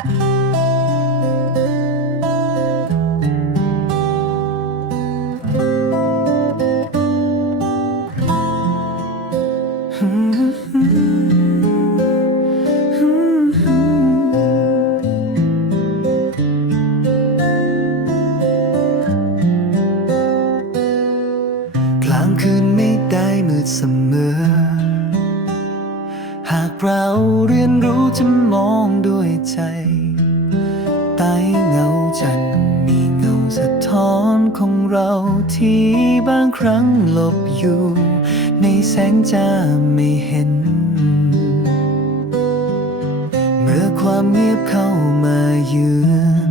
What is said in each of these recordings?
กลางคืนไม่ได้มืดเสมอ เราเรียนรู้จะมองด้วยใจใต้เงาจันทร์มีเงาสะท้อนของเราที่บางครั้งหลบอยู่ ในแสงจ้าไม่เห็น เมื่อความเงียบเข้ามาเยือน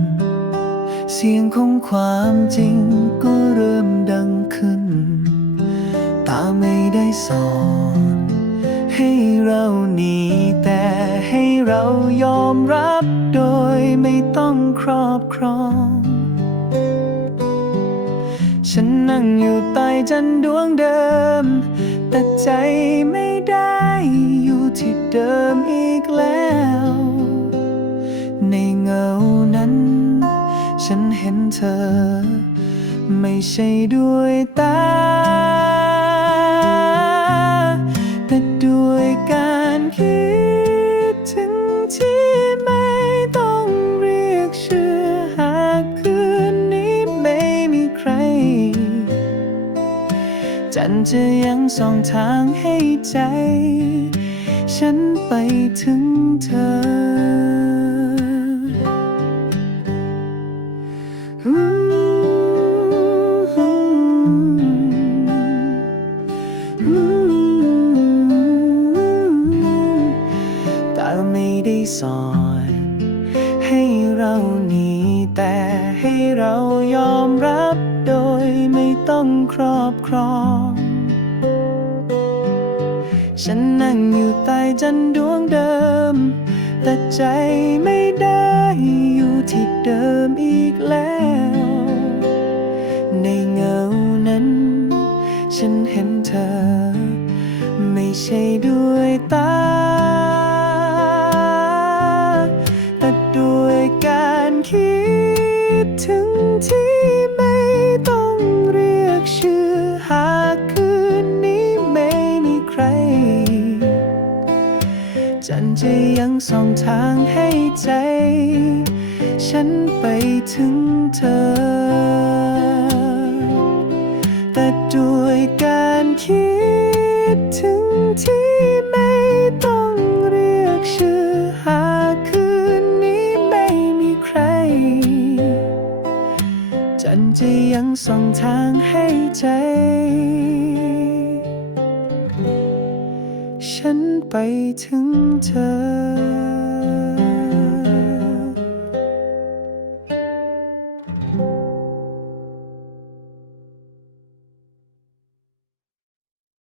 เสียงของความจริงก็เริ่มดังขึ้น ตาไม่ได้สอน ให้เราหนีแต่ให้เรายอมรับโดยไม่ต้องครอบครอง ฉันนั่งอยู่ใต้จันดวงเดิม แต่ใจไม่ได้อยู่ที่เดิมอีกแล้ว ในเงานั้น ฉันเห็นเธอ ไม่ใช่ด้วยตา ที่ไม่ต้องเรียกชื่อหากคืนนี้ไม่มีใคร จันจะยังส่องทางให้ใจ ฉันไปถึงเธอ เราหนีแต่ให้เรายอมรับโดยไม่ต้องครอบครอง ฉันนั่งอยู่ใต้จันทร์ดวงเดิม แต่ใจไม่ได้อยู่ที่เดิมอีกแล้ว ในเงานั้น ฉันเห็นเธอ ไม่ใช่ด้วยตา คิดถึงที่ไม่ต้องเรียกชื่อหากคืนนี้ไม่มีใคร จันจะยังส่องทางให้ใจ ฉันไปถึงเธอ แต่ด้วยการคิดถึงที่ไม่ต้องเรียกชื่อ จะยังส่องทางให้ใจ ฉันไปถึงเธอ